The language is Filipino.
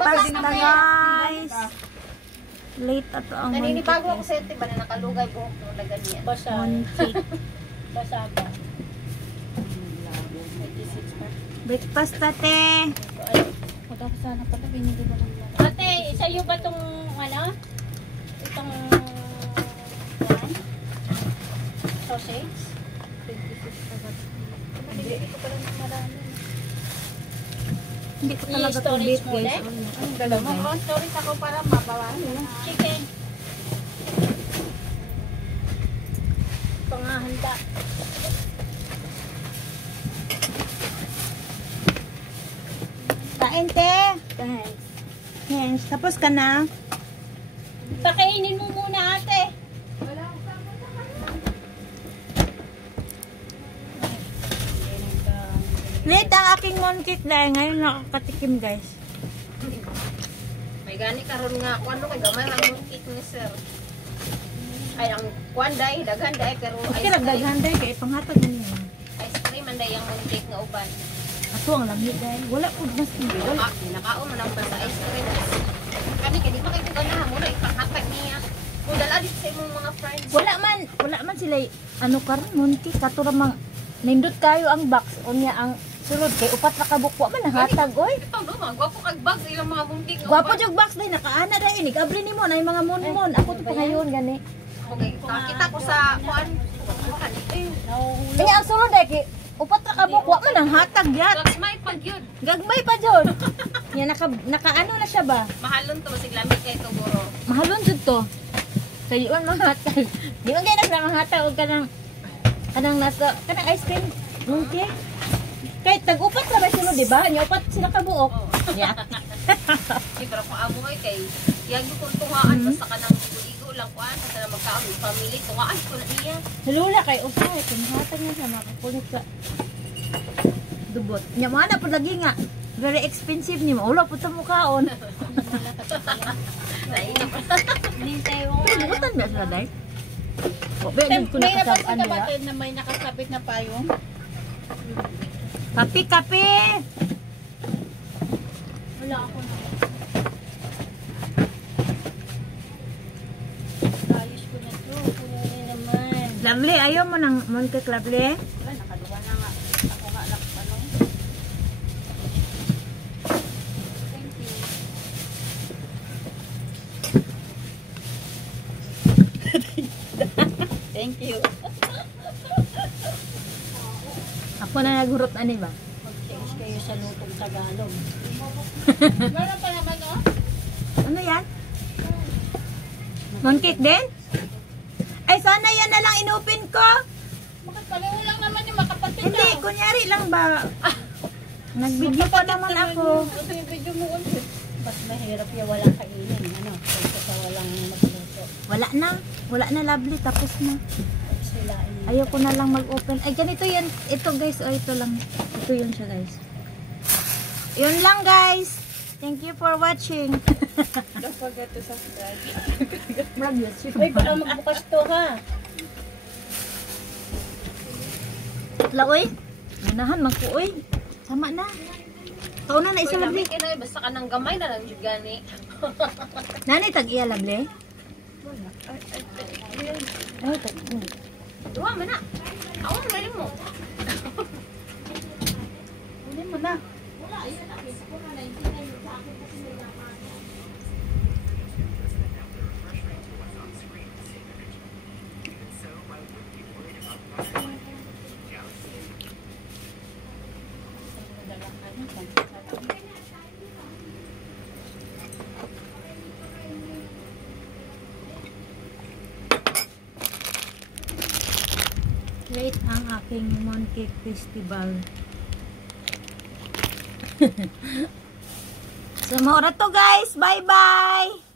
pasta guys. Late ato ang Nanini bago ako sa ito ba na nakalugay buhok no lagan niya. Mooncake. Basaga. Breakfast ate. Magkapa sana pala binili ko lang. Ate, sa'yo ba itong ano? Itong yan? Sausage? 26 pa ba? Hindi ko pala ng marami. Hindi ko talaga ito beef guys. Anong dalawa? Storage ako para mabawasan. Chicken. Pangahanda. Kain te. Guys. Yes, tapos ka na. Pakainin mo muna ate. Late ang aking mooncake dahil ngayon nakakatikim guys. May gani karon nga kuan no kay gamay ra mo cake ni sir. Ay ang kuan dai daghan dai pero Okay, nagdaghan dahil kay panghatag na niya. ice cream man dai ang cake nga uban. Ato ang lamig dahil. Wala po mas hindi. Nakaon man ang sa ice cream. Kani kay di pa kay ganahan mo na ipanghatag niya. Kung dala dit sa imong mga friends. Wala man sila ano karon mooncake kato ramang nindot kayo ang box unya ang sulod kay upat ra ka bukwa man nahatag oy. Ito no, gwapo kag bag sa ilang mga muntik. Gwapo jud box dai nakaana dai ini abri nimo na yung mga monmon. Ako to pa ngayon gani. Okay, kita ko sa kuan. Kaya ang sulod dai kay upat ra ka bukwa man ang hatag yat. Gagmay pag yun. Gagmay pa jud. Nya naka ano na siya ba? Mahalon to basig lamig kay to guro. Mahalon jud to. Sayuan mga hatag. Di man kay nagmahatag og kanang nasa kanang ice cream mooncake. Kay tag-upat ra ba sunod di ba? Nya upat sila ka buok. Yeah. Pero kung amo ay kay yag ko tungaan basta kanang igo lang kuan sa magkaon family tungaan ko na niya. Halula kay usay kung hatag na siya makakulit ka. Dubot. Nya mana pud lagi nga. Very expensive ni mo. Ulo pud ta mo kaon. Naina pa. Nintay mo. Pero butan ba sila dai? O ba din ko May nakasabaan napansin ka ba nila. na may nakasabit na payong? Kape. Wala ako na. Ayos ko na to. Kunin naman. Lovely, ayaw mo ng mooncake lovely? Wala, nakaluwa na nga. Ako nga lang ano. Thank you. Thank you. Ako na naghurot ani ba? Mag-change kayo sa lutong Tagalog. Meron pa naman, oh? Ano yan? Mooncake din? Ay sana yan na lang inopen ko. Bakit pareho lang naman yung makapatid Hindi, na? kunyari lang ba? Nag-video pa naman ako. Ito yung video mo ulit. Mas mahirap yung walang kainin. Ano? Kaysa sa walang magluto. Wala na lovely, tapos na. Tapos hilain. Ayoko na lang mag-open. Ay, ganito yan. Ito guys, oh, ito lang. Ito yun siya guys. Yun lang guys. Thank you for watching. Don't forget to subscribe. Mag-YouTube. Uy, baka magbukas to ha. Laoy. Unahan, magpuoy. Sama na. Kauna na isa Uy, lovely. lamig na basta kanang gamay na lang jud gani. Nani tag-iya lovely? Ay, tag-iya. Duwa man na. Awon galing mo. Kunin mo na. Late ang aking mooncake festival. So, maura to guys. Bye-bye!